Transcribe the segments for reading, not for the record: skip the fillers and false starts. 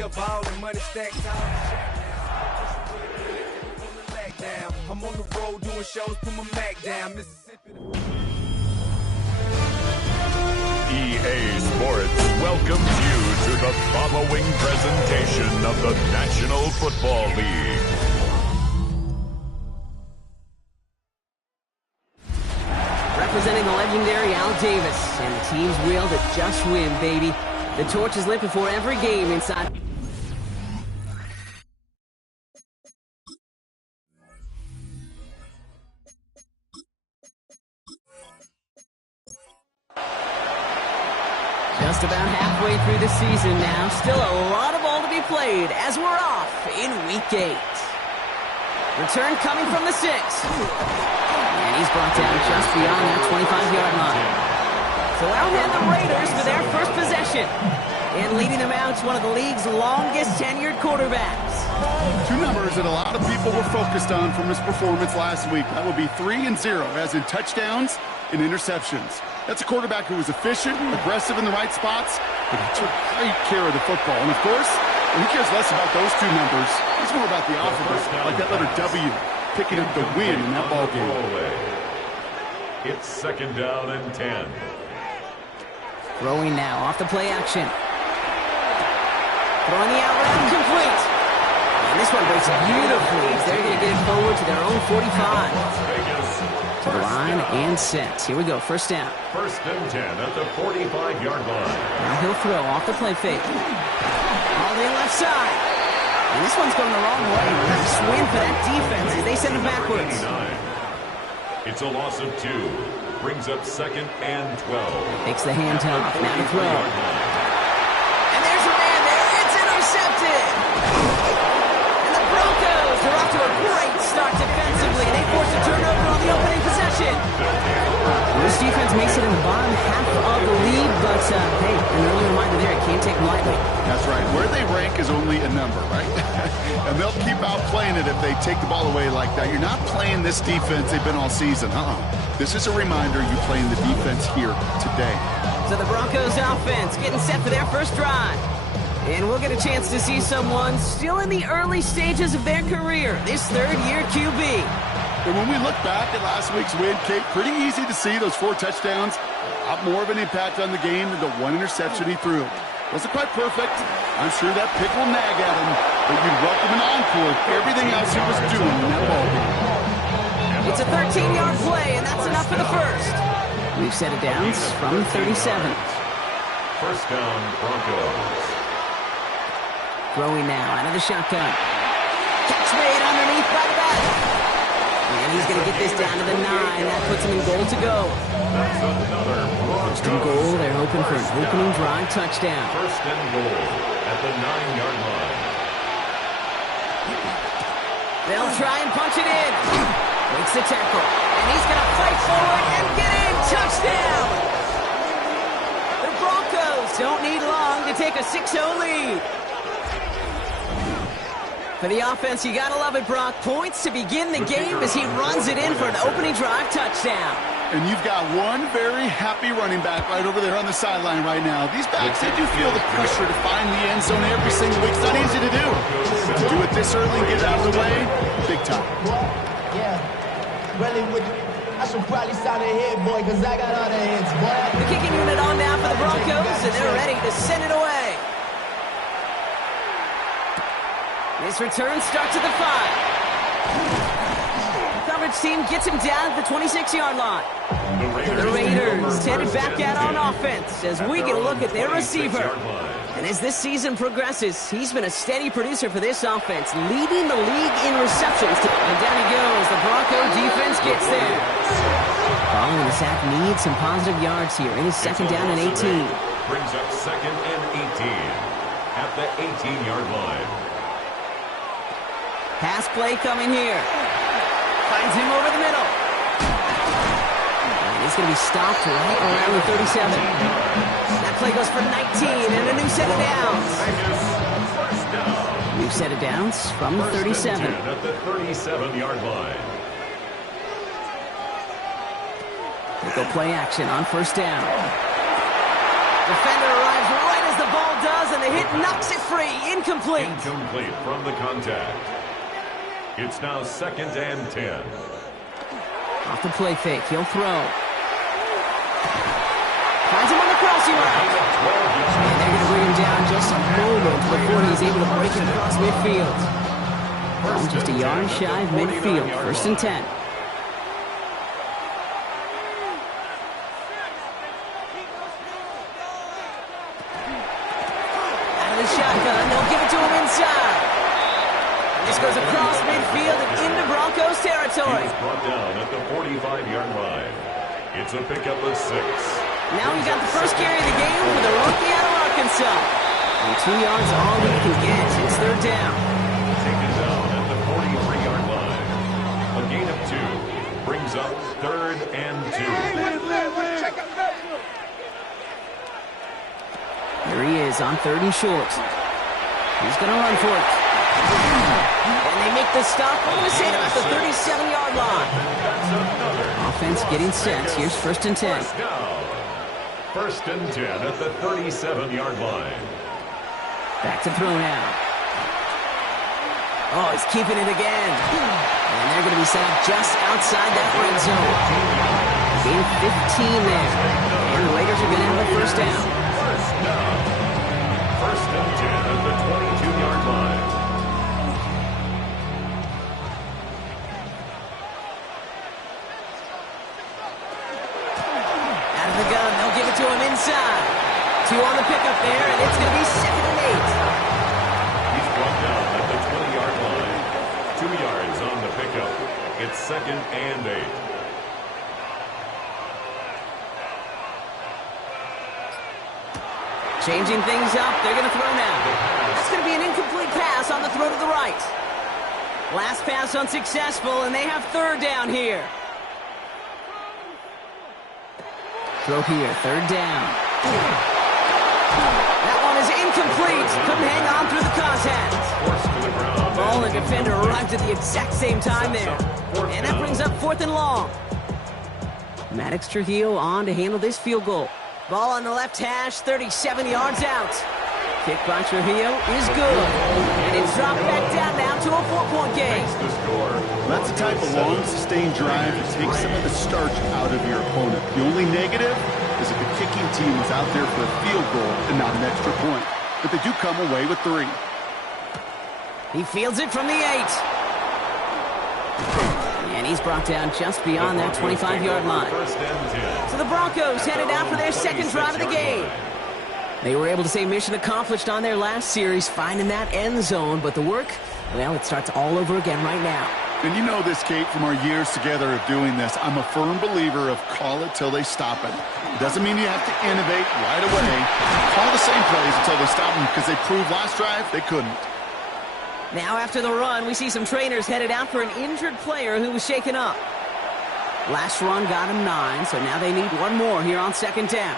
a ball and money stacked tall. I'm on the road doing shows, put my Mac down, Mississippi. EA Sports welcomes you to the following presentation of the National Football League. Representing the legendary Al Davis, and the team's will to just win, baby. The torch is lit before every game inside. Just about halfway through the season now. Still a lot of ball to be played as we're off in Week 8. Return coming from the 6. And he's brought down just beyond that 25-yard line. So out head the Raiders for their first possession. And leading them out is one of the league's longest tenured quarterbacks. Two numbers that a lot of people were focused on from his performance last week. That would be 3 and 0, as in touchdowns and interceptions. That's a quarterback who was efficient, aggressive in the right spots, but he took great care of the football. And, of course, he cares less about those two numbers. He's more about the offense, like that letter W, picking up the win in that ball game. It's 2nd down and 10. Throwing now off the play action. Throwing the out route complete. And this one breaks beautifully as they're going to get it forward to their own 45. To the line and set. Here we go, first down. 1st and 10 at the 45-yard line. Now he'll throw off the play fake. All the left side. And this one's going the wrong way. Nice win for that defense as they send him backwards. It's a loss of 2. Brings up 2nd and 12. Takes the handoff. Now to throw. And there's a man there. It's intercepted. And the Broncos are off to a great start defensively. They force a turnover on the opening possession. This defense makes it in the bottom half of the league, but hey, an early reminder there, it can't take them lightly. That's right. Where they rank is only a number, right? And they'll keep outplaying it if they take the ball away like that. You're not playing this defense they've been all season. This is a reminder you playing the defense here today. So the Broncos offense getting set for their first drive. And we'll get a chance to see someone still in the early stages of their career, this third-year QB. And when we look back at last week's win, Kate, pretty easy to see those 4 touchdowns. A lot more of an impact on the game than the 1 interception he threw. Wasn't quite perfect. I'm sure that pick will nag at him, but you'd welcome an encore for everything else he was doing in that ballgame. It's a 13-yard play, and that's enough for the first. We've set it down from 37. 1st down, Broncos. Throwing now out of the shotgun. Catch made underneath by the back. And he's going to get this down to the 9. That puts him in goal to go. That's another First and goal. They're hoping for an opening drive touchdown. 1st and goal at the 9-yard line. They'll try and punch it in. Makes the tackle. And he's going to fight forward and get in. Touchdown! The Broncos don't need long to take a 6-0 lead. For the offense, you gotta love it, Brock. Points to begin the game as he runs it in for an opening drive touchdown. And you've got one very happy running back right over there on the sideline right now. These backs, they do feel the pressure to find the end zone every single week. It's not easy to do. But to do it this early and get it out of the way, big time. Yeah, really would. I should probably sign a head, boy, because I got all the heads, boy. The kicking unit on now for the Broncos, and they're ready to send it away. This return starts at the 5. Coverage team gets him down at the 26-yard line. The Raiders headed back out on offense as we get a look at their receiver. And as this season progresses, he's been a steady producer for this offense, leading the league in receptions. And down he goes. The Bronco defense gets there. Following the sack needs some positive yards here. It is 2nd down and 18. Brings up 2nd and 18 at the 18-yard line. Pass play coming here. Finds him over the middle. And he's going to be stopped right around the 37. That play goes for 19 and a new set of downs. New set of downs from the 37. At the 37-yard line. They go play action on 1st down. Defender arrives right as the ball does, and on the hit, knocks it free. Incomplete. Incomplete from the contact. It's now 2nd and 10. Off the play fake, he'll throw. Finds him on the crossing route. And they're going to bring him down just a moment before he's able to break it across midfield. Just a yard shy of midfield, 1st and 10. Out of the shotgun, they'll give it to him inside. This goes across midfield and into Broncos territory. He's brought down at the 45-yard line. It's a pickup of 6. Now he got the first carry of the game for the rookie out of Arkansas. And 2 yards all he can get. It's 3rd down. Taken down at the 43-yard line. A gain of 2 brings up 3rd and 2. Here he is on 3rd and short. He's going to run for it. And they make the stop. I'm going to say about the 37-yard line. Offense getting set. Here's 1st and 10. First down. 1st and 10 at the 37-yard line. Back to throw now. Oh, he's keeping it again. And they're going to be set up just outside that red zone. Gain 15 there. And the Raiders are going to have a 1st down. First down. 1st and 10 at the 22-yard line. Out of the gun, they'll give it to him inside. 2 on the pickup there, and it's going to be 2nd and 8. He's brought down at the 20-yard line. 2 yards on the pickup. It's 2nd and 8. Changing things up, they're going to throw now. It's going to be an incomplete pass on the throw to the right. Last pass unsuccessful, and they have 3rd down here. Throw here, 3rd down. That one is incomplete. Couldn't hang on through the contact. Forced to the ground. Ball and defender arrived at the exact same time there. And that brings up 4th and long. Maddox Trujillo on to handle this field goal. Ball on the left hash, 37 yards out. Kick by Trujillo is good. And it's dropped back down now to a 4-point game. That's the type of long, sustained drive that takes some of the starch out of your opponent. The only negative is if the kicking team was out there for a field goal and not an extra point. But they do come away with 3. He fields it from the 8. And he's brought down just beyond that 25-yard line. So the Broncos headed out for their 2nd drive of the game. They were able to say mission accomplished on their last series, finding that end zone. But the work, well, it starts all over again right now. And you know this, Kate, from our years together of doing this. I'm a firm believer of call it till they stop it. It doesn't mean you have to innovate right away. Call the same plays until they stop them, because they proved last drive they couldn't. Now after the run, we see some trainers headed out for an injured player who was shaken up. Last run got him 9, so now they need 1 more here on 2nd down.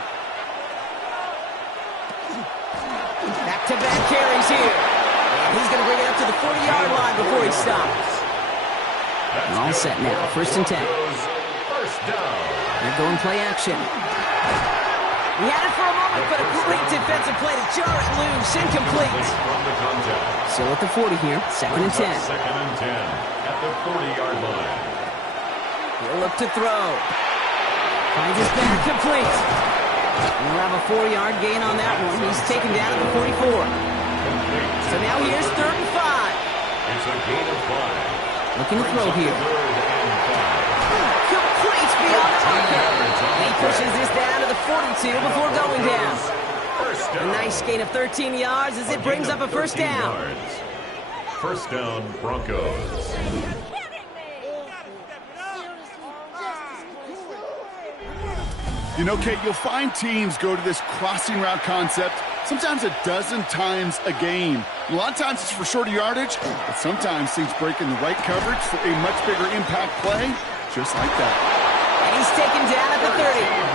Back-to-back carries here. And he's going to bring it up to the 40-yard line before he stops. They're all set now. 1st and 10. They're going play action. He had it for a moment, but a great defensive play to jar it loose. Incomplete. Still at the 40 here. 2nd and 10. 2nd and 10 at the 40-yard line. He'll look to throw. Finds his back complete. We'll have a 4-yard gain on that one. He's taken down at the 44. So now here's 3rd and 5. It's a gain of 5. Looking to throw here. Complete beyond the marker. He pushes this down to the 42 before going down. A nice gain of 13 yards as it brings up a 1st down. 1st down, Broncos. You know, Kate, you'll find teams go to this crossing route concept sometimes a dozen times a game. A lot of times it's for shorter yardage, but sometimes teams break in the right coverage for a much bigger impact play, just like that. And he's taken down at the 30.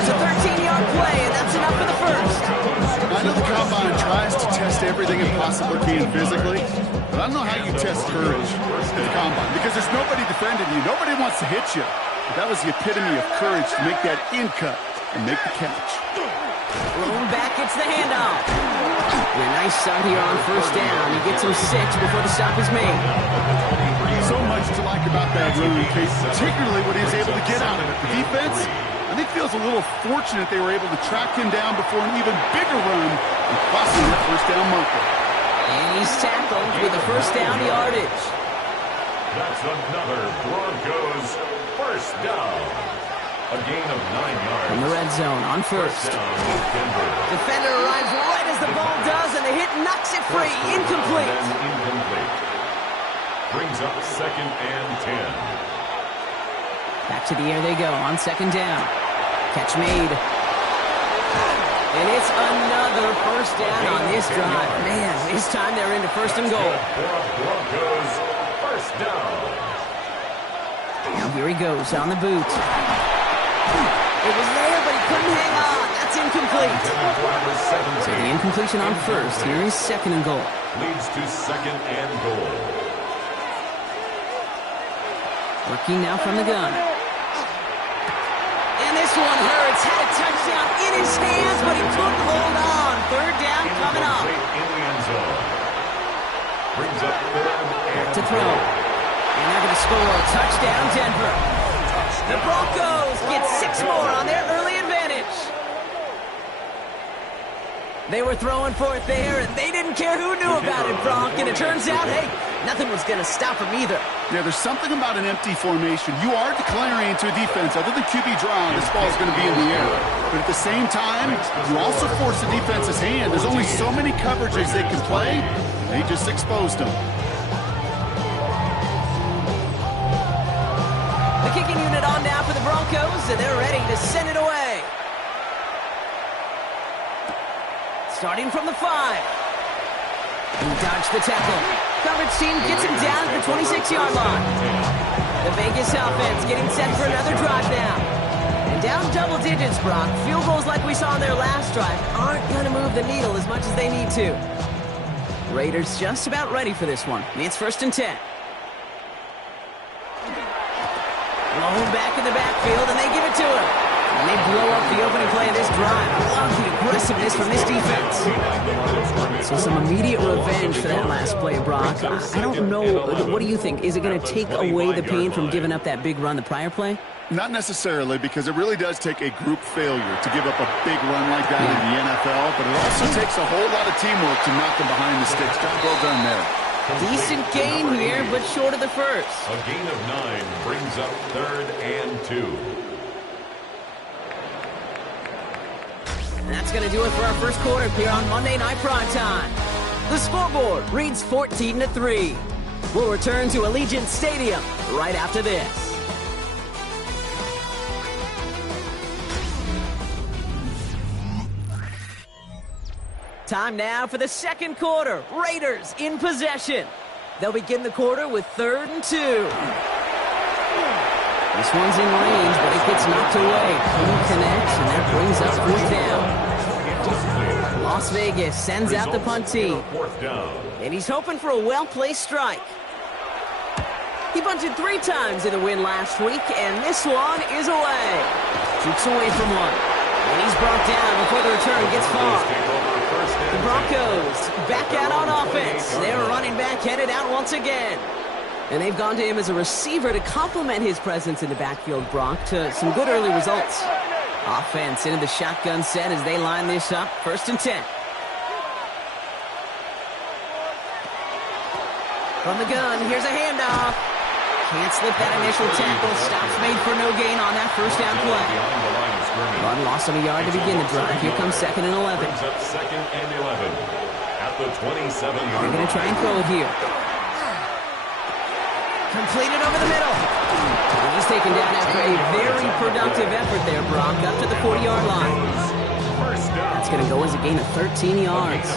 It's a 13-yard play, and that's enough for the 1st. I know the Combine tries to test everything it possibly can physically, but I don't know how you test courage at the Combine, because there's nobody defending you. Nobody wants to hit you. But that was the epitome of courage to make that in cut and make the catch. Thrown back, gets the handoff. And a nice start here on first down. He gets him 6 before the stop is made. So much to like about that run, Case, particularly when he was able to get out of it. The defense, I think, feels a little fortunate they were able to track him down before an even bigger run and costing that first down marker. And he's tackled with a first down yardage. That's another Broncos first down. A gain of 9 yards. In the red zone on first. Defender arrives right as the ball does, and the hit knocks it free. Incomplete. Brings up 2nd and 10. Back to the air they go on second down. Catch made. And it's another first down on this drive. Man, this time they're into first and goal. Broncos first down. Now here he goes on the boot. It was there, but he couldn't hang on. That's incomplete. So the incompletion on first. Here is second and goal. Leads to 2nd and goal. Working now from the gun. And this one hurts. Had a touchdown in his hands, but he couldn't hold on. Third down coming up. In the end zone. Brings up 3rd and To throw. And they're going to score. Touchdown, Denver. The Broncos get 6 more on their early advantage. They were throwing for it there, and they didn't care who knew about it, Brock. And it turns out, hey, nothing was going to stop them either. Yeah, there's something about an empty formation. You are declaring to a defense, other than QB draw, this ball is going to be in the air. But at the same time, you also force the defense's hand. There's only so many coverages they can play. They just exposed them. The kicking unit on now for the Broncos, and they're ready to send it away. Starting from the 5. He dodged the tackle. Coverage team gets him down at the 26-yard line. The Vegas offense getting set for another drive now. And down double digits, Brock. Field goals like we saw in their last drive aren't going to move the needle as much as they need to. Raiders just about ready for this one. It's 1st and 10. Blown back in the backfield, and they give it to him. And they blow up the opening play of this drive. I love the aggressiveness from this defense. So some immediate revenge for that last play, Brock. I don't know. What do you think? Is it going to take away the pain from giving up that big run the prior play? Not necessarily, because it really does take a group failure to give up a big run like that in the NFL, but it also takes a whole lot of teamwork to knock them behind the sticks. Job well done there. Decent gain here, but short of the first. A gain of 9 brings up 3rd and 2. And that's going to do it for our first quarter here on Monday Night Primetime. The scoreboard reads 14-3. We'll return to Allegiant Stadium right after this. Time now for the second quarter. Raiders in possession. They'll begin the quarter with 3rd and 2. This one's in range, but it gets knocked away. Who connects, and that brings up 4th down. Las Vegas sends out the punt team. And he's hoping for a well-placed strike. He bunted 3 times in the win last week, and this one is away. Shoots away from one. And he's brought down before the return gets far. The Broncos back out on offense. Their running back headed out once again. And they've gone to him as a receiver to complement his presence in the backfield, Brock, to some good early results. Offense into the shotgun set as they line this up. 1st and 10. From the gun, here's a handoff. Can't slip that initial tackle. Stops made for no gain on that first down play. Run loss of a yard to begin the drive. Here comes 2nd and 11. Brings up 2nd and 11 at the 27-yard line. They're going to try and throw it here. Completed over the middle. And he's taken down after a very productive effort there, Brock, up to the 40-yard line. That's going to go as a gain of 13 yards.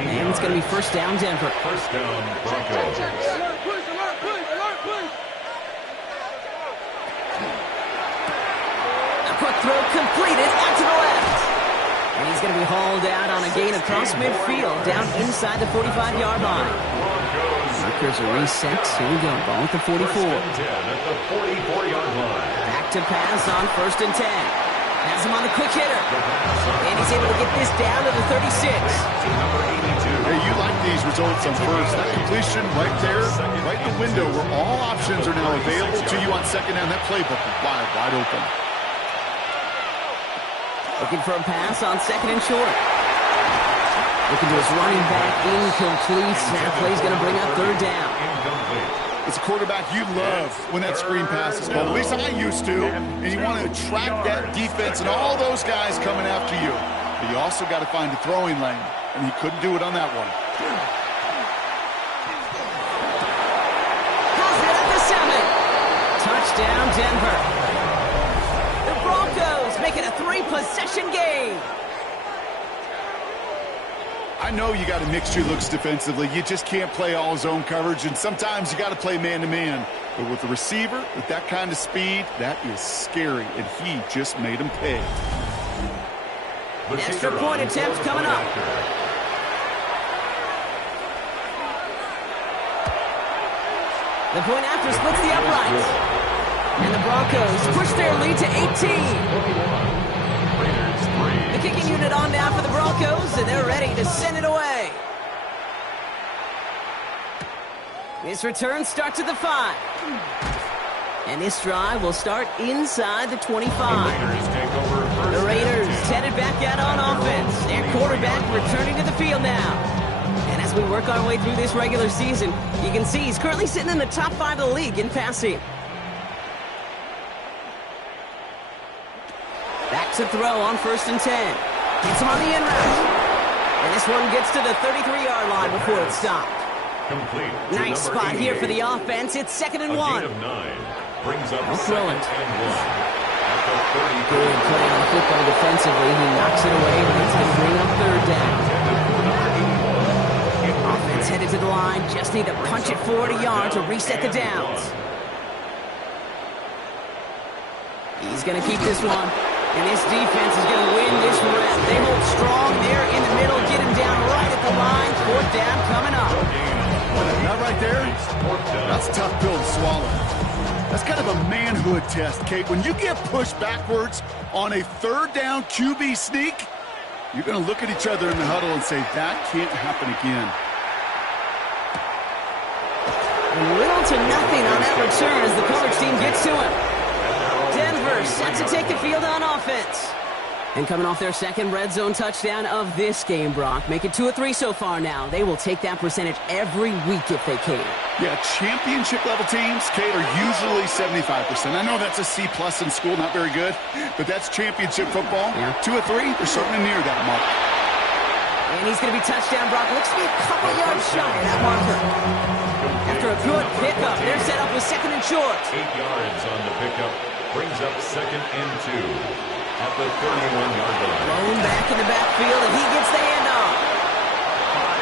And it's going to be 1st down, Denver. 1st down, Broncos. Quick throw completed out to the left. And he's going to be hauled out on a gain across midfield down inside the 45-yard line. Markers are reset. Here we go. Ball at the 44. At the 44-yard line. Back to pass on 1st and 10. Has him on the quick hitter. And he's able to get this down to the 36. Hey, you like these results on first. That completion right there, right in the window where all options are now available to you on second down. That playbook is wide open. Looking for a pass on second and short. Looking to his running back, incomplete. That play's going to bring up third down. As a quarterback, you love when that screen pass is called. At least I used to. And you want to attract that defense and all those guys coming after you. But you also got to find a throwing lane. And he couldn't do it on that one. Has it at the 7. Touchdown, Denver. The Broncos make it a 3-possession game. I know you got to mix your looks defensively. You just can't play all zone coverage, and sometimes you got to play man-to-man. But with the receiver, with that kind of speed, that is scary, and he just made him pay. Extra point attempt coming up. The point after splits the uprights. And the Broncos push their lead to 18. The kicking unit on now for the Broncos, and they're ready to send it away. This return starts at the 5. And this drive will start inside the 25. The Raiders headed back out on offense. Their quarterback returning to the field now. And as we work our way through this regular season, you can see he's currently sitting in the top 5 of the league in passing. Back to throw on 1st and 10. Gets him on the in route. And this one gets to the 33-yard line before it's stopped. Complete. Nice spot here for the offense. It's 2nd and 1. Gain of 9 brings up throw it. 2nd and 1. At the 30. Good play on the football defensively. He knocks it away, and it's going to bring up third down. Offense headed to the line. Just need to punch it forward a yard to reset the downs. He's going to keep this one. And this defense is going to win this round. They hold strong there in the middle. Get him down right at the line. 4th down coming up. That right there, that's a tough pill to swallow. That's kind of a manhood test, Kate. When you get pushed backwards on a 3rd down QB sneak, you're going to look at each other in the huddle and say, that can't happen again. Little to nothing on that return as the coverage team gets to him. Denver set to take the field on offense. And coming off their 2nd red zone touchdown of this game, Brock. Make it 2 of 3 so far now. They will take that percentage every week if they can. Yeah, championship-level teams, Kate, are usually 75%. I know that's a C+ in school, not very good, but that's championship football. Yeah. 2 of 3, they're certainly near that mark. And he's going to be touchdown, Brock. Looks to be a couple yards shy of that marker. After a good pickup, they're set up with 2nd and short. 8 yards on the pickup brings up 2nd and 2 at the 31-yard line. Thrown back in the backfield, and he gets the handoff.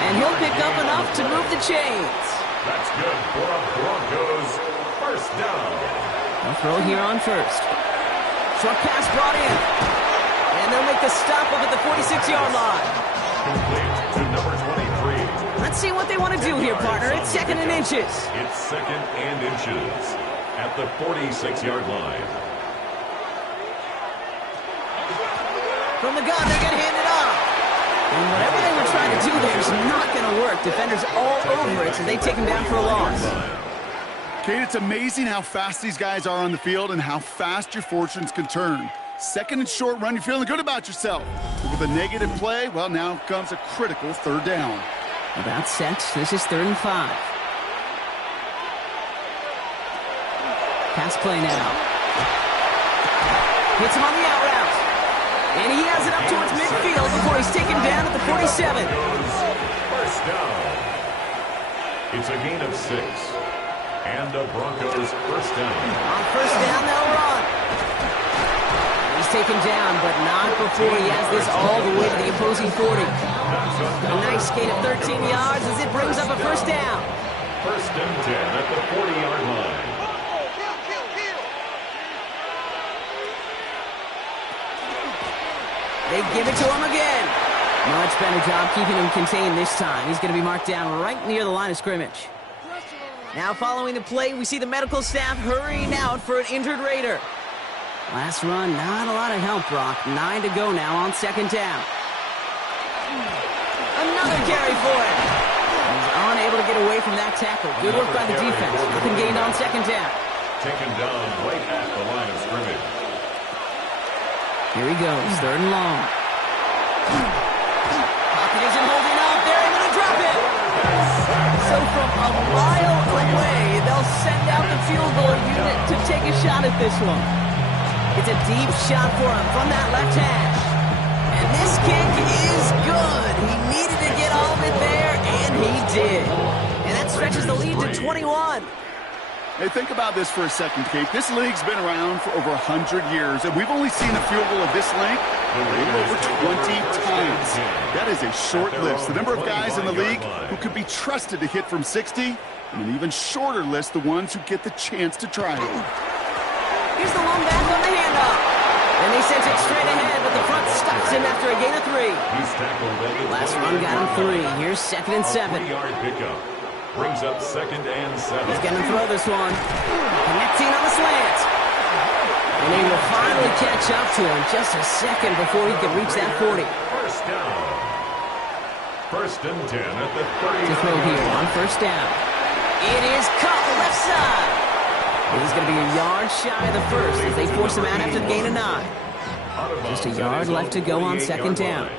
And he'll pick up enough to move the chains. That's good for a Broncos 1st down. They'll throw here on 1st. Short pass brought in. And they'll make the stop up at the 46-yard line. Complete to number 23. Let's see what they want to do here, partner. It's 2nd and inches. It's 2nd and inches at the 46-yard line. From the gun, they're going to hand it off. And whatever they were trying to do there is not going to work. Defenders all over it, so they take him down for a loss. Kate, it's amazing how fast these guys are on the field and how fast your fortunes can turn. 2nd and short run, you're feeling good about yourself. But with a negative play, well, now comes a critical 3rd down. About set. This is 3rd and 5. Pass play now. Hits him on the out route. And he has it up towards midfield before he's taken down at the 47. 1st down. It's a gain of 6. And the Broncos 1st down. On 1st down, they'll run. He's taken down, but not before he has this all the way to the opposing 40. A nice gain of 13 yards as it brings up a 1st down. 1st and 10 at the 40-yard line. They give it to him again. Much better job keeping him contained this time. He's going to be marked down right near the line of scrimmage. Now following the play, we see the medical staff hurrying out for an injured Raider. Last run, not a lot of help, Brock. 9 to go now on second down. Another carry for him. He's unable to get away from that tackle. Good work by the defense. Nothing gained on second down. Taken down right at the line of scrimmage. Here he goes, third and long. Pocket isn't holding up. They're able to drop it. So from a mile away, they'll send out the field goal unit to take a shot at this one. It's a deep shot for him from that left hash. And this kick is good. He needed to get all of it there, and he did. And that stretches the lead to 21. Hey, think about this for a second, Kate. This league's been around for over 100 years, and we've only seen a field goal of this length a little over 20 times. That is a short list. The number of guys in the league who could be trusted to hit from 60, and an even shorter list the ones who get the chance to try it. Here's the long back on the handoff. And he sends it straight ahead, but the front stops him after a gain of 3. Last run got him 3. Here's 2nd and 7. 3-yard pickup. Brings up 2nd and 7. He's going to throw this one. Connecting on the slant. And he will finally catch up to him just a second before he can reach that 40. First down. 1st and 10 at the 30. To throw here on first down. It is caught left side. He's going to be a yard shy of the first as they force him out after the gain of 9. Just a yard left to go on second down.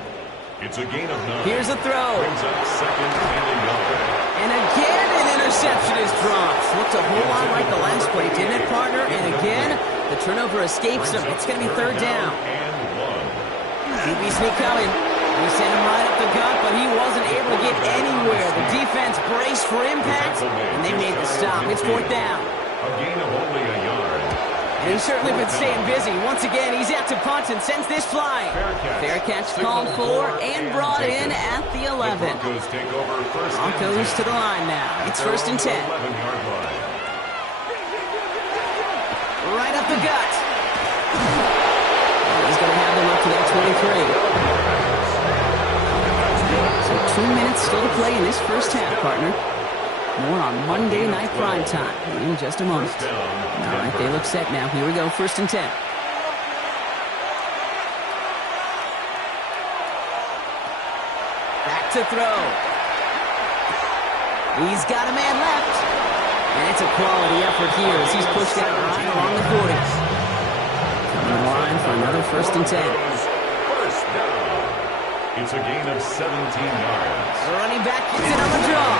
It's a gain of 9. Here's a throw. Brings up 2nd and a yard. And again, an interception is dropped. Looked a whole lot like the last play, didn't it, partner? And again, the turnover escapes him. It's going to be 3rd down. QB sneak coming. He sent him right up the gut, but he wasn't able to get anywhere. The defense braced for impact, and they made the stop. It's 4th down. A gain of only a yard. And he's certainly been staying busy. Once again, he's out to punt and sends this flying. Fair catch called for and brought in at the 11. Broncos take over first. Broncos to the line now. It's 1st and 10. 11-yard line. Right up the gut. He's going to have them up to that 23. So 2 minutes still to play in this first half, partner. More on Monday Night Primetime in just a moment. All right, they look set now. Here we go, 1st and 10. Back to throw. He's got a man left. And it's a quality effort here as he's pushed out right along the 40s. Coming in line for another 1st and 10. First down. It's a gain of 17 yards. The running back gets it on the draw.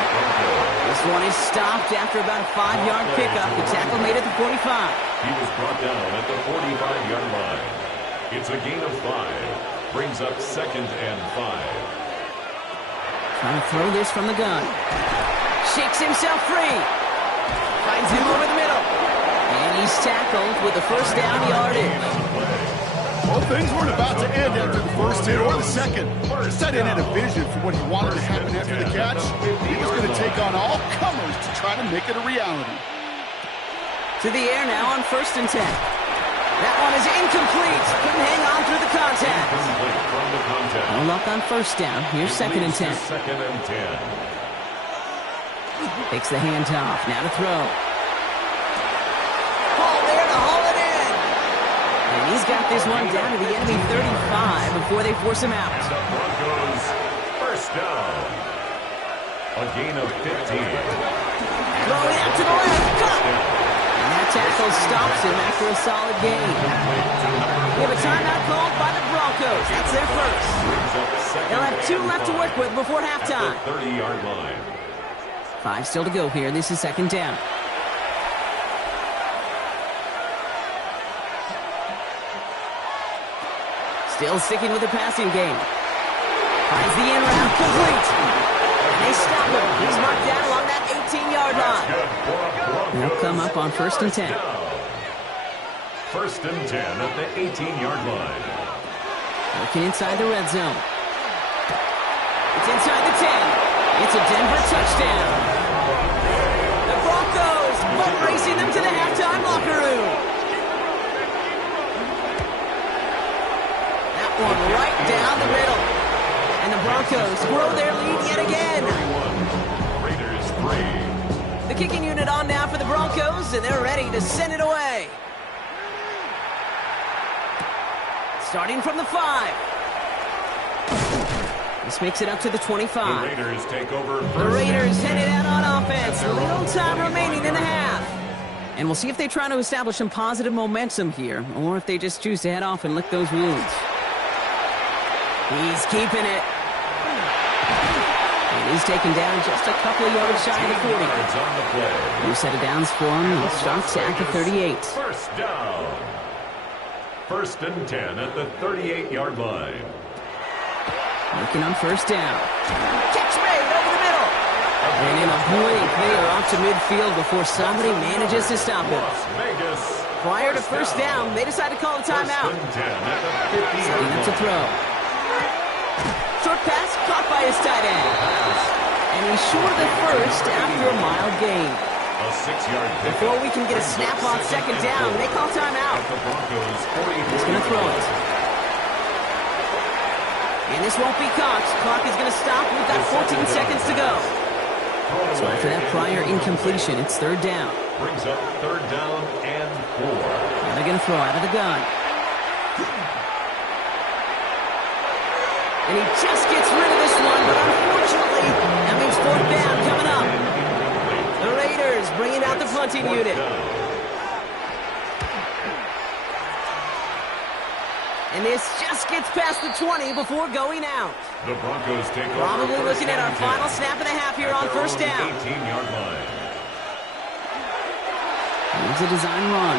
This one is stopped after about a 5-yard pickup. The tackle made it to 45. He was brought down at the 45-yard line. It's a gain of 5. Brings up 2nd and 5. Trying to throw this from the gun. Shakes himself free. Finds him over the middle. And he's tackled with the 1st down yardage. Well, things weren't about to end after the first hit or the second. Sutton had a vision for what he wanted to happen after the catch. He was going to take on all comers to try to make it a reality. To the air now on 1st and 10. That one is incomplete. Couldn't hang on through the contact. No luck on 1st down. Here's 2nd and 10. 2nd and 10. Takes the handoff. Now to throw. Ball there to haul it in. And he's got this one down to the enemy 35 before they force him out. The Broncos, 1st down. A gain of 15. Throwing out to the left. Cut. And that tackle stops him after a solid gain. We have a timeout called by the Broncos. That's their first. They'll have 2 left to work with before halftime. 30-yard line. 5 still to go here. This is 2nd down. Still sticking with the passing game. Finds the in route complete. And they stop him. He's marked down along that 18-yard line. They'll come up on 1st and 10. 1st and 10 at the 18-yard line. Looking inside the red zone. It's inside the 10. It's a Denver touchdown. The Broncos butt racing them to the halftime locker room. That one right down the middle. And the Broncos grow their lead yet again. Raiders 3. The kicking unit on now for the Broncos, and they're ready to send it away. starting from the 5. This makes it up to the 25. The Raiders take over. The Raiders headed out on offense. Little time remaining in the half. And we'll see if they try to establish some positive momentum here, or if they just choose to head off and lick those wounds. He's keeping it. And he's taken down just a couple of yards shy of the 40. New set of downs for him. He starts at the 38. First down. 1st and 10 at the 38-yard line. Looking on first down. Catch made over the middle. And in a blink, they are off to midfield before somebody manages to stop him. Las Vegas. Prior to first down, they decide to call a timeout. 1st and 10 at the 50-yard Setting up to line. throw. Short pass caught by his tight end. And he's short of the first after a mild gain. A 6-yard pickup. Before we can get a snap on second down, they call timeout. At the Broncos 40. He's going to throw it. And this won't be caught. Clock is going to stop. We've got 14 seconds to go. So after that prior incompletion, it's 3rd down. Brings up 3rd down and 4. Now they're going to throw out of the gun. And he just gets rid of this one, but unfortunately, that means 4th down coming up. The Raiders bringing out the punting unit. And this just gets past the 20 before going out. The Broncos take over. Probably looking at our 1st and 10 final snap of the half here on at their first own down. 18-yard line. Here's a design run.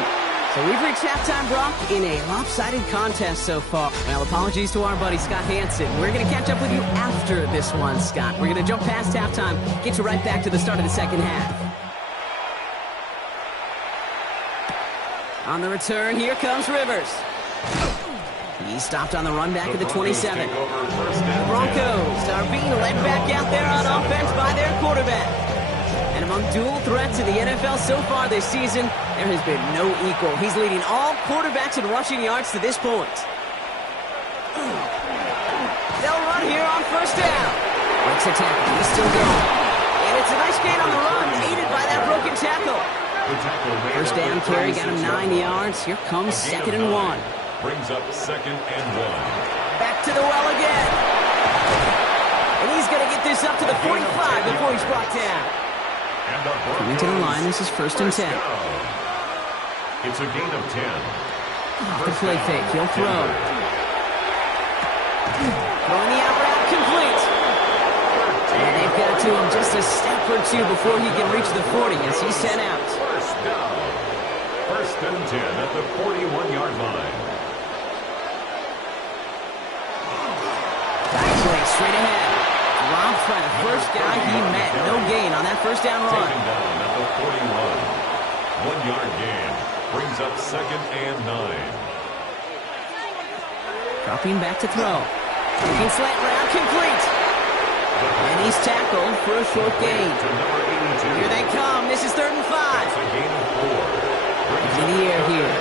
So we've reached halftime, Brock, in a lopsided contest so far. Well, apologies to our buddy Scott Hansen. We're going to catch up with you after this one, Scott. We're going to jump past halftime, get you right back to the start of the second half. On the return, here comes Rivers. He stopped on the run back at the 27. The Broncos are being led back out there on offense by their quarterback. And among dual threats in the NFL so far this season, there has been no equal. He's leading all quarterbacks in rushing yards to this point. They'll run here on first down. Breaks a tackle. He's still going. And it's a nice gain on the run, aided by that broken tackle. First down carry got him 9 yards. Here comes 2nd and 1. Brings up 2nd and 1. Back to the well again. And he's going to get this up to the 45 before he's brought down. Coming to the line, this is 1st and 10. It's a gain of 10. Off the play fake, he'll throw. Throwing the out route complete. And they've got to him just a step or two before he can reach the 40 as he's sent out. First down. 1st and 10 at the 41-yard line. Play straight ahead. Robbed by the first guy he met. No gain on that first down run. Taken down at the 41. 1-yard gain. Brings up 2nd and 9. Dropping back to throw. Taking slant route complete. And he's tackled for a short gain. To number 82. Here they come. This is 3rd and 5. It's a gain of 4. He's in the air here.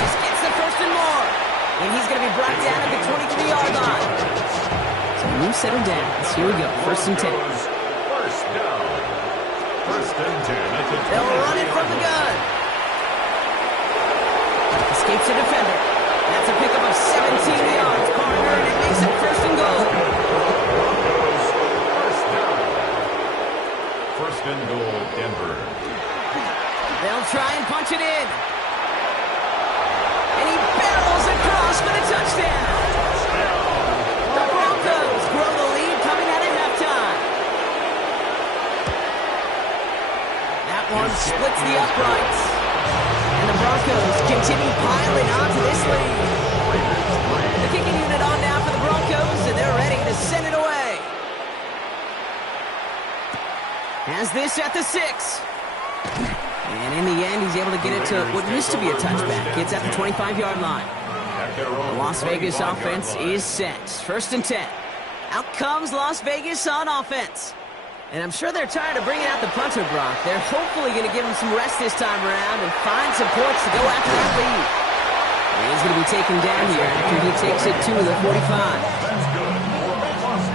This gets the 1st and more. And he's going to be brought down at the 23-yard line. So a new set of downs. Here we go. 1st and 10. First down. 1st and 10 at the 20. They'll run it from the gun. Escapes a defender. That's a pickup of 17 yards, partner, and it makes it 1st and goal. First down. 1st and goal, Denver. They'll try and punch it in. And he barrels across for the touchdown. The Broncos grow the lead coming out at halftime. That one splits the uprights. And the Broncos continue piling onto this lead. The kicking unit on now for the Broncos, and they're ready to send it away. Has this at the 6. And in the end, he's able to get it to what used to be a touchback. It's at the 25-yard line. The Las Vegas offense is set. 1st and 10. Out comes Las Vegas on offense. And I'm sure they're tired of bringing out the punter, Brock. They're hopefully going to give him some rest this time around and find some points to go after that lead. And he's going to be taken down here after he takes it to the 45.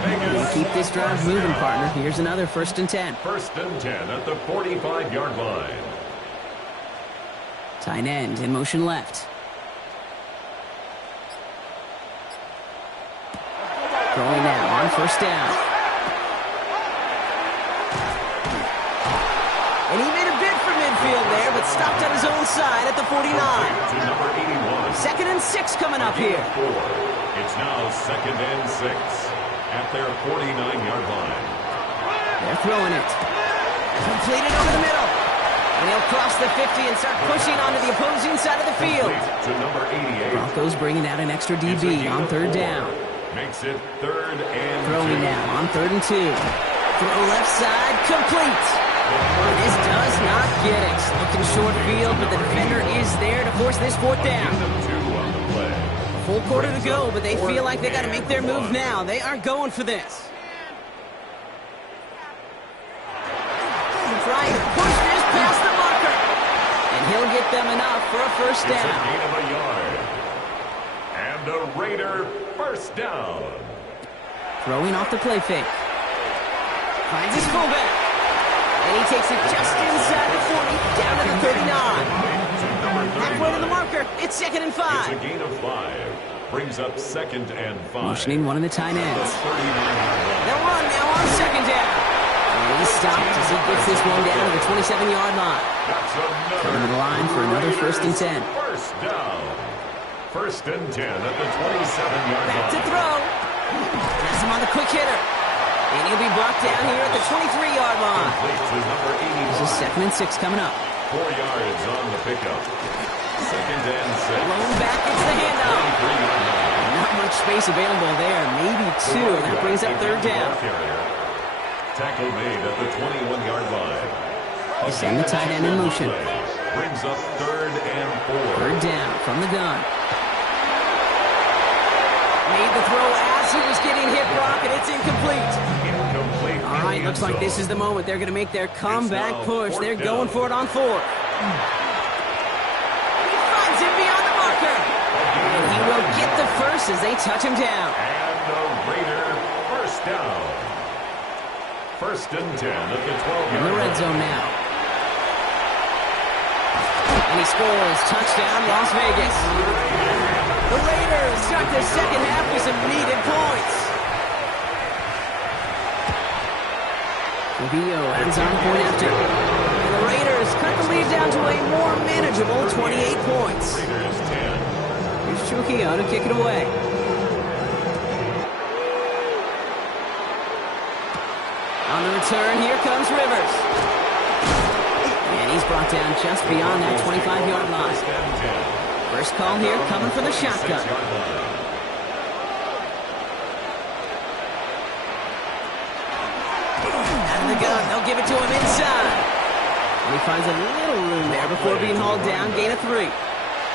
We're going to keep this drive moving, partner. Here's another 1st and 10. 1st and 10 at the 45-yard line. Tight end in motion left. Throwing now on first down. And he made a bid for midfield there, but stopped on his own side at the 49. To number 81. 2nd and 6 coming up here. It's now 2nd and 6 at their 49-yard line. They're throwing it. Completed over the middle. And he'll cross the 50 and start pushing onto the opposing side of the field. To number 88. Broncos bringing out an extra DB on 3rd down. Makes it 3rd and Throwing 2. now on 3rd and 2. Throw left side, complete. This does not get it. Looking short field, but the defender is there to force this 4th down. 2 on the play. Full quarter to go, but they feel like they got to make their move now. They are going for this. Trying to push this past the marker. And he'll get them enough for a first It's a down. gain of a yard. And a Raider first down. Throwing off the play fake. Finds his fullback. And he takes it just inside the 40, down to the 39. Halfway to the marker. It's 2nd and It's 5. a gain of 5. Brings up 2nd and 5. Motioning one of the tight The ends. 39-yard They'll run now on 2nd down. And he's stopped as he gets this one down to the 27-yard line. That's another Coming to the line for another 1st and 10. First down. 1st and 10 at the 27-yard Back to line. throw. Has him on the quick hitter. And he'll be brought down here at the 23-yard line. Complete to number 81. This is 2nd and 6 coming up. 4 yards on the pickup. 2nd and 6. Blown back, it's the handoff. 23-yard line. Not much space available there. Maybe 2. That brings up 3rd down. Tackle made at the 21-yard line. They send the tight end in motion. Brings up 3rd and 4. 3rd down from the gun. Made the throw as he was getting hit, Brock, and it's incomplete. Incomplete. All right, looks like this is the moment. They're going to make their comeback push. They're going for it on 4th. He finds him beyond the marker. And he will get the first as they touch him down. And the Raider first down. 1st and 10 at the 12-yard In the red zone now. And he scores. Touchdown, Las Vegas. The Raiders start the 2nd half with some needed points. Trujillo adds on point after. And the Raiders cut the lead down to a more manageable 28 points. Raiders 10. Here's Trujillo to kick it away. On the return, here comes Rivers. And he's brought down just beyond that 25-yard line. 1st and 10. First call here coming for the shotgun. 6-yard line. Out of the gun, they'll give it to him inside. And he finds a little room there before being hauled down, gain of 3.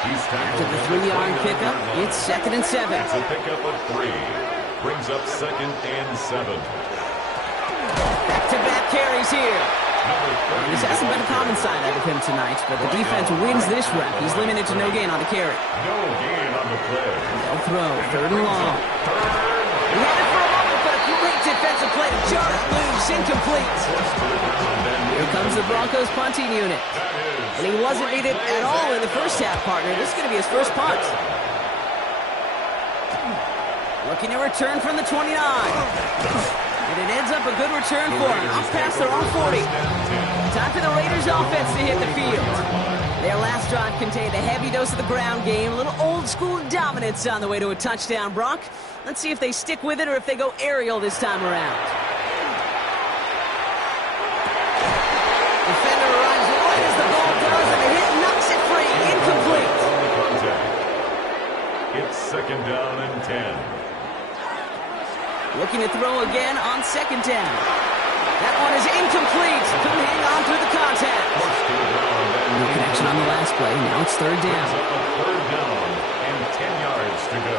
He's After the 3-yard pickup, it's 2nd and 7. It's a pickup of 3. Brings up 2nd and 7. Back-to-back carries here. And this hasn't been a common side out of him tonight, but the defense wins this rep. He's limited to no gain on the carry. No gain on the play. They'll throw, 3rd and long. He had it for a moment, but a great defensive play to jar it loose, incomplete. Here comes the Broncos punting unit. And he wasn't needed at all in the first half, partner. This is going to be his first punt. Looking to return from the 29. And it ends up a good return for him. Off past their own 40. Time for the Raiders offense to hit the field. Their last drive contained a heavy dose of the ground game. A little old school dominance on the way to a touchdown, Brock. Let's see if they stick with it or if they go aerial this time around. Defender runs right as the ball does, and the hit knocks it free. Incomplete. It's 2nd down and 10. Looking to throw again on 2nd down. That one is incomplete. Couldn't hang on through the contact. No connection on the last play. Now it's 3rd down. 3rd down and 10 yards to go.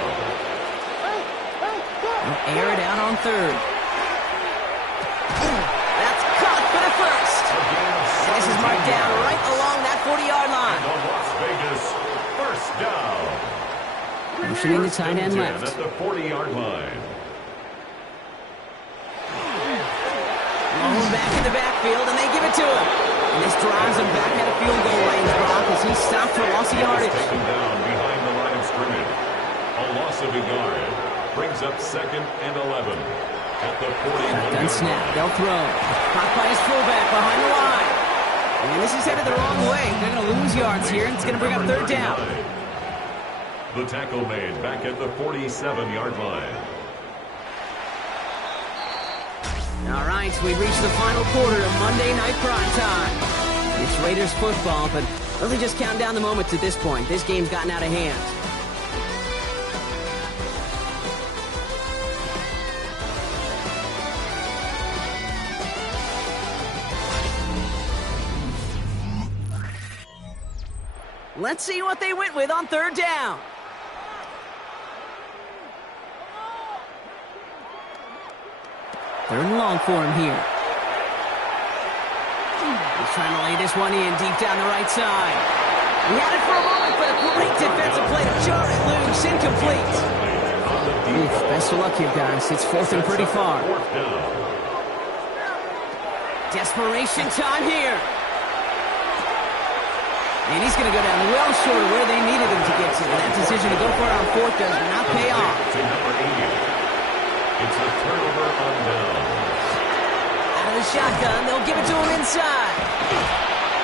They'll air it out on 3rd. That's caught for the first. And this is marked down right along that 40-yard line. The Las Vegas first down. Motioning the tight end left. At the 40-yard line. Blown back in the backfield, and they give it to him. And this drives him back out of field goal range, Brock, as he stopped for loss of yardage. Taken down behind the line of scrimmage. A loss of a yard. Brings up 2nd and 11 at the 41. Gun snap. They'll throw. Caught by his fullback behind the line. And this is headed the wrong way. They're going to lose yards here, and it's going to bring up 3rd down. The tackle made back at the 47-yard line. All right, we've reached the final quarter of Monday Night Prime Time. It's Raiders football, but really just count down the moments at this point. This game's gotten out of hand. Let's see what they went with on 3rd down. Third and long for him here. He's trying to lay this one in deep down the right side. He had it for a moment, but a great defensive play to jar it loose. Incomplete. Oof, best of luck here, guys. It's 4th and pretty far. Desperation time here. And he's going to go down well short of where they needed him to get to. That decision to go for it on 4th does not pay off. It's a turnover on downs. Out of the shotgun, they'll give it to him inside.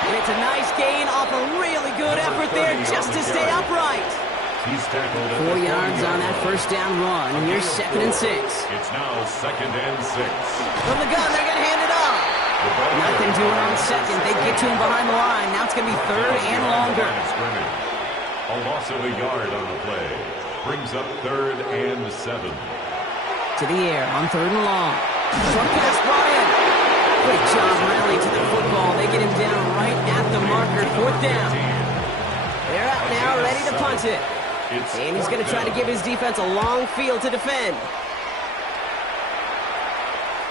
And it's a nice gain off a really good effort there just to stay upright. He's tackled 4 yards on that 1st down run. And here's 2nd and 6. It's now 2nd and 6. From the gun, they're going to hand it off. Nothing doing on 2nd. They get to him behind the line. Now it's going to be 3rd and longer. A loss of a yard on the play. Brings up 3rd and 7. To the air on 3rd and long. Short pass brought in. Great job rallying to the football. They get him down right at the marker. 4th down. They're out now, ready to punt it. And he's going to try to give his defense a long field to defend.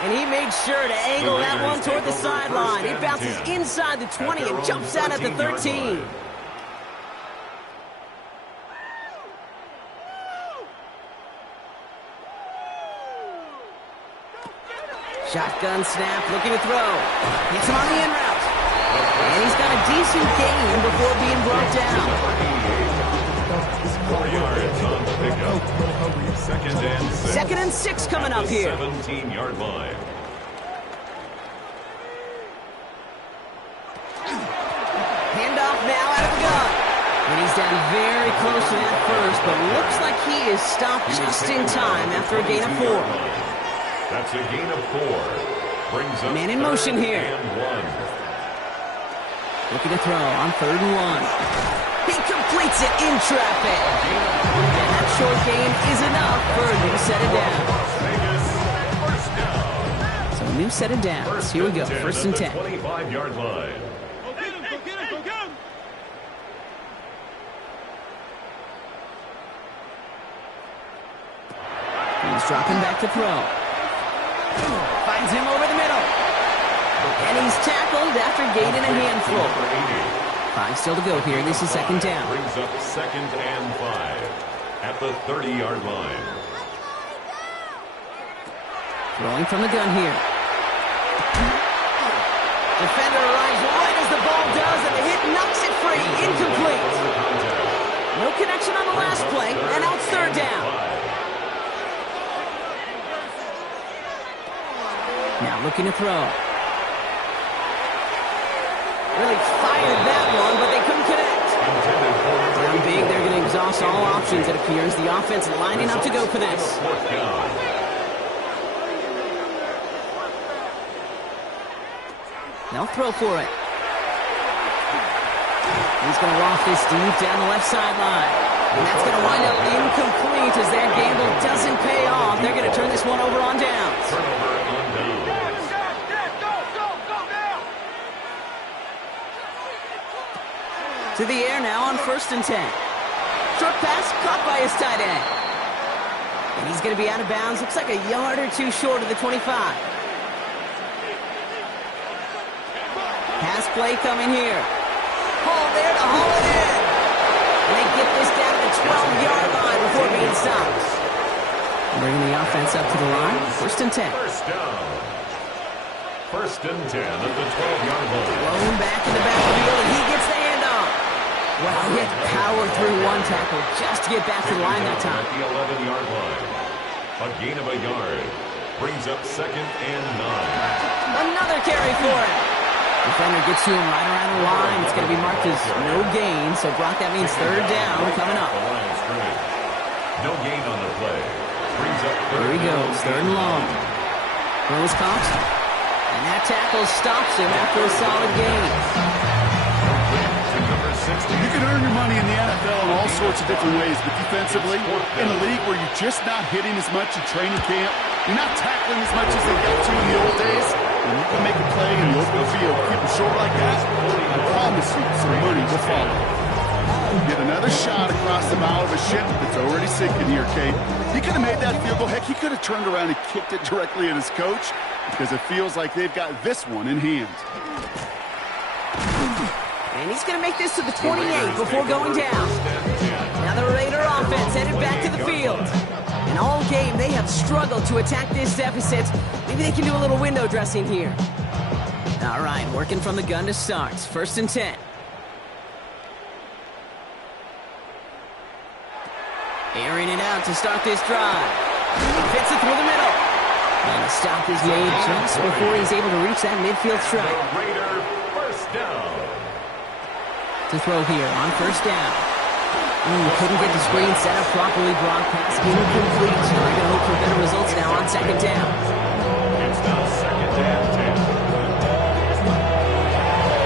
And he made sure to angle that one toward the sideline. He bounces inside the 20 and jumps out at the 13. Shotgun snap, looking to throw. Hits him on the in route. And he's got a decent gain before being brought down. 4 yards on the pickup. 2nd and 6. 2nd and 6 coming up here. 17-yard line. Handoff now out of the gun. And he's down very close to that first, but looks like he is stopped just in time after a gain of 4. That's a gain of 4. Brings up man in motion here. And 1. Looking to throw on 3rd and 1. He completes it in traffic. And that short gain is enough for a new set of downs. So a new set of downs. Here we go. 1st and 10. 25-yard line. He's dropping back to throw. Finds him over the middle. And he's tackled after gaining a handful. 5 still to go here. This is 2nd down. Brings up 2nd and 5 at the 30-yard line. Throwing from the gun here. Defender arrives right as the ball does, and the hit knocks it free. Incomplete. No connection on the last play, and now it's 3rd down. Now looking to throw. Really fired that one, but they couldn't connect. Down big, they're going to exhaust all options, it appears. The offense lining up to go for this. They'll throw for it. He's going to loft this deep down the left sideline. And that's going to wind up incomplete as that gamble doesn't pay off. They're going to turn this one over on downs. To the air now on 1st and 10. Short pass caught by his tight end. And he's going to be out of bounds. Looks like a yard or 2 short of the 25. Pass play coming here. Hall there to haul it in. And they get this down to the 12-yard line before being stopped. Bringing the offense up to the line. 1st and 10. First down. 1st and 10 at the 12-yard line. Thrown back in the backfield, and he gets the handoff. Wow, he had to power through one tackle just to get back to the line that time. At the 11-yard line. A gain of a yard. Brings up 2nd and 9. Another carry for him. Defender gets to him right around the line. It's going to be marked as no gain. So, Brock, that means 3rd down coming up. No gain on the play. Brings up 3rd. Here he goes, 3rd and long. Throws Thompson. And that tackle stops him after a solid gain. You can earn your money in the NFL in all sorts of different ways, but defensively, in a league where you're just not hitting as much in training camp, you're not tackling as much as they got to in the old days, when you can make a play in the open field, keep them short like that, I promise you some money will follow. Get another shot across the bow of a ship that's already sinking here, Kate. He could have made that field goal. Heck, he could have turned around and kicked it directly at his coach because it feels like they've got this one in hand. And he's going to make this to the 28 before going down. Now the Raider offense headed back to the field. And all game, they have struggled to attack this deficit. Maybe they can do a little window dressing here. All right, working from the gun to start. 1st and 10. Airing it out to start this drive. Fits it through the middle. And a stop is made just before he's able to reach that midfield strike. Raider 1st down. To throw here on 1st down. Couldn't get the screen set up properly. Brock pass incomplete. So they're going to hope for better results now on 2nd down. It's now 2nd and 10.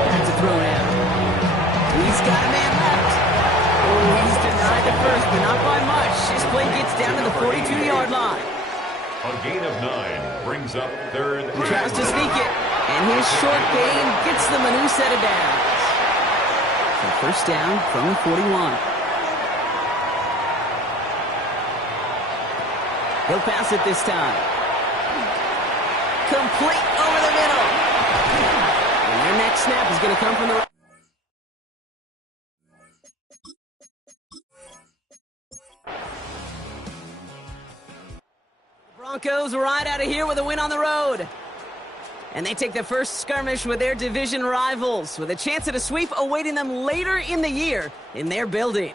That's a throw now. He's got a man left. Oh, he's denied the first, but not by much. This play gets down to the 42-yard line. A gain of 9 brings up 3rd. He tries to sneak it, and his short gain gets them a new set of downs. So 1st down from the 41. He'll pass it this time. Complete over the middle. And their next snap is going to come from the... Broncos right out of here with a win on the road. And they take the first skirmish with their division rivals, with a chance at a sweep awaiting them later in the year in their building.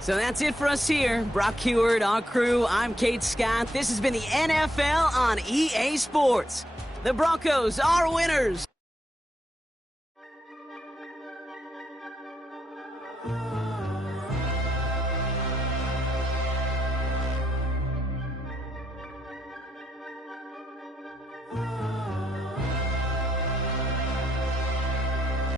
So that's it for us here. Brock Huard, our crew, I'm Kate Scott. This has been the NFL on EA Sports. The Broncos are winners.